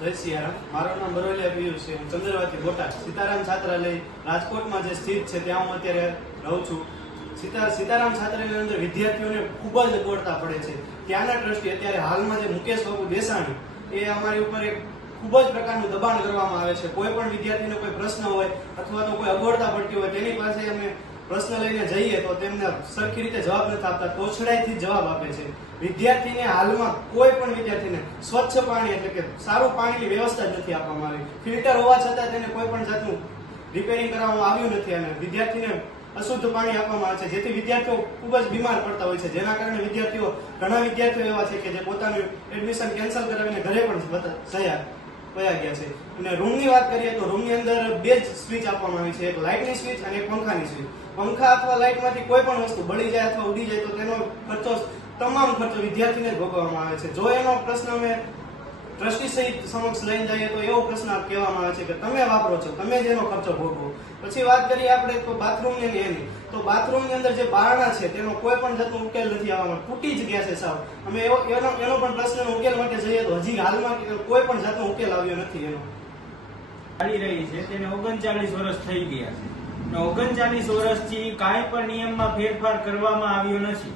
જય સિયારામ. મારું નામ બરોલિયા પિયુષ છે. હું ચંદ્રવાતી બોટાદ, સીતારામ છાત્રાલય, રાજકોટમાં જે સ્થિત છે, ત્યાં હું અત્યારે રહું છું. સીતા, સીતારામ છાત્રાલયની અંદર વિદ્યાર્થીઓને ખૂબ જ અગવડતા પડે છે. ત્યાંના ટ્રસ્ટી અત્યારે હાલમાં જે મુકેશ બાબુ દેસાણી, એ અમારી ઉપર એક ખૂબ જ પ્રકારનું દબાણ કરવામાં આવે છે. કોઈ પણ વિદ્યાર્થીને કોઈ પ્રશ્ન હોય અથવા તો કોઈ અગવડતા પડતી હોય, તેની પાસે અમે પ્રશ્ન લઈને જઈએ તો તેમને સરખી રીતે જવાબ નથી આપતા. તોછડાઈથી જવાબ આપે છે. વિદ્યાર્થીને હાલમાં કોઈ પણ વિદ્યાર્થીને સ્વચ્છ પાણી એટલે કે સારું પાણીની વ્યવસ્થા જ નથી આપવામાં આવી. ફિલ્ટર હોવા છતાં તેને કોઈ પણ જાતનું રિપેરિંગ કરવામાં આવ્યું નથી અને વિદ્યાર્થીને અશુદ્ધ પાણી આપવામાં આવે છે. જેથી વિદ્યાર્થીઓ ખૂબ જ બીમાર પડતા હોય છે. જેના કારણે વિદ્યાર્થીઓ ઘણા વિદ્યાર્થીઓ એવા છે કે જે પોતાનું એડમિશન કેન્સલ કરાવીને ઘરે પણ જયા. વયા ગયા છે? અને રૂમની વાત કરીએ તો રૂમની અંદર બે જ સ્વિચ આપવામાં આવી છે. એક લાઇટની સ્વિચ અને એક પંખાની સ્વિચ. પંખા અથવા લાઇટમાંથી કોઈ પણ વસ્તુ બળી જાય અથવા ઉડી જાય તો તેનો ખર્ચો તમામ ખર્ચો વિદ્યાર્થીને ભોગવવામાં આવે છે. જો એનો પ્રશ્ન અમે ટ્રસ્ટી સહિત સમક્ષ લઈને જઈએ તો એવો પ્રશ્ન કહેવામાં આવે છે કે તમે વાપરો છો, તમે જેનો ખર્ચો ભોગવો. પછી વાત કરીએ આપણે તો બાથરૂમની એની. તો બાથરૂમની અંદર જે બારણા છે, તેનો કોઈ પણ જાતનો ઉકેલ નથી આવવાનો. તૂટી જ ગયા છે સાવ. અમે એવો, એનો એનો પણ પ્રશ્નનો ઉકેલ માટે જઈએ તો હજી હાલમાં કોઈ પણ જાતનો ઉકેલ આવ્યો નથી એનો. ચાલી રહી છે, તેને ઓગણચાલીસ વર્ષ થઈ ગયા છે. અને ઓગણચાલીસ વર્ષથી કાંઈ પણ નિયમમાં ફેરફાર કરવામાં આવ્યો નથી.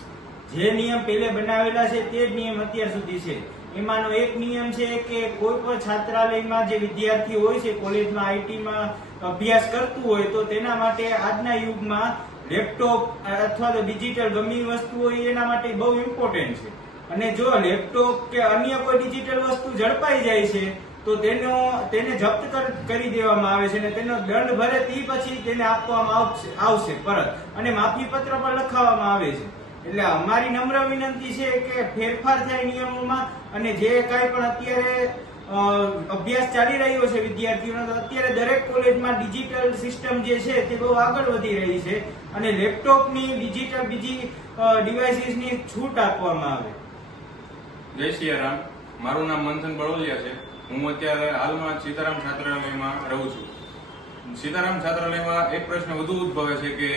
જે નિયમ પહેલે બનાવેલા છે, તે જ નિયમ અત્યાર સુધી છે. એમાંનો એક નિયમ છે કે કોઈ પણ છાત્રાલયમાં જે વિદ્યાર્થી હોય છે, કોલેજમાં, આઈટીમાં અભ્યાસ કરતું હોય, તો તેના માટે આજના યુગમાં લેપટોપ અથવા તો ડિજિટલ ગમે વસ્તુ હોય, એના માટે બહુ ઇમ્પોર્ટન્ટ છે. અને જો લેપટોપ કે અન્ય કોઈ ડિજિટલ વસ્તુ ઝડપાઈ જાય છે, તો તેનો, તેને જપ્ત કર- દેવામાં આવે છે અને તેનો દંડ ભરે તે પછી તેને આપવામાં આવશે પરત. અને માફી પત્ર પણ લખાવવામાં આવે છે. એટલે અમારી નમ્ર વિનંતી છે કે ફેરફાર થાય નિયમોમાં અને જે કાંઈ પણ અત્યારે અભ્યાસ ચાલી રહ્યો છે વિદ્યાર્થીઓનો અત્યારે દરેક કોલેજમાં ડિજિટલ સિસ્ટમ જે છે તે બહુ આગળ વધી રહી છે અને લેપટોપની ડિજિટલ બીજી ડિવાઇસીસની છૂટ આપવામાં આવે. જય સિયારામ. મારું નામ મંથન બળોલિયા છે. હું અત્યારે હાલમાં સીતારામ છાત્રાલયમાં રહું છું. સીતારામ છાત્રાલયમાં એક પ્રશ્ન વધુ ઉદ્ભવે છે કે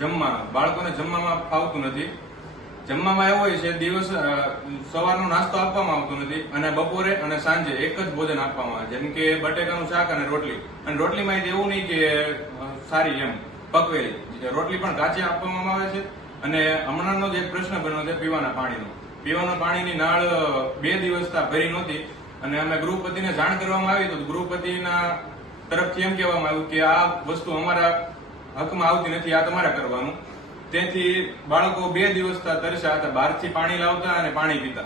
જમવાનો. બાળકોને જમવામાં ફાવતું નથી. જમવામાં એવું હોય છે, દિવસ સવારનો નાસ્તો આપવામાં આવતો નથી અને બપોરે અને સાંજે એક જ ભોજન આપવામાં આવે. જેમ કે બટેકાનું શાક અને રોટલી. અને રોટલીમાં એવું નહીં કે સારી એમ, પકવેલી. રોટલી પણ કાચી આપવામાં આવે છે. અને હમણાંનો જ પ્રશ્ન બન્યો છે પીવાના પાણીનો. પીવાના પાણીની નાળ બે દિવસ ભરી નહોતી. અને અમે ગૃહપતિને જાણ કરવામાં આવી તો ગૃહપતિના તરફથી એમ કહેવામાં આવ્યું કે આ વસ્તુ અમારા હકમાં આવતી નથી, આ તમારે કરવાનું. તેથી બાળકો બે દિવસ તરસ્યા હતા. બહારથી પાણી લાવતા અને પાણી પીતા.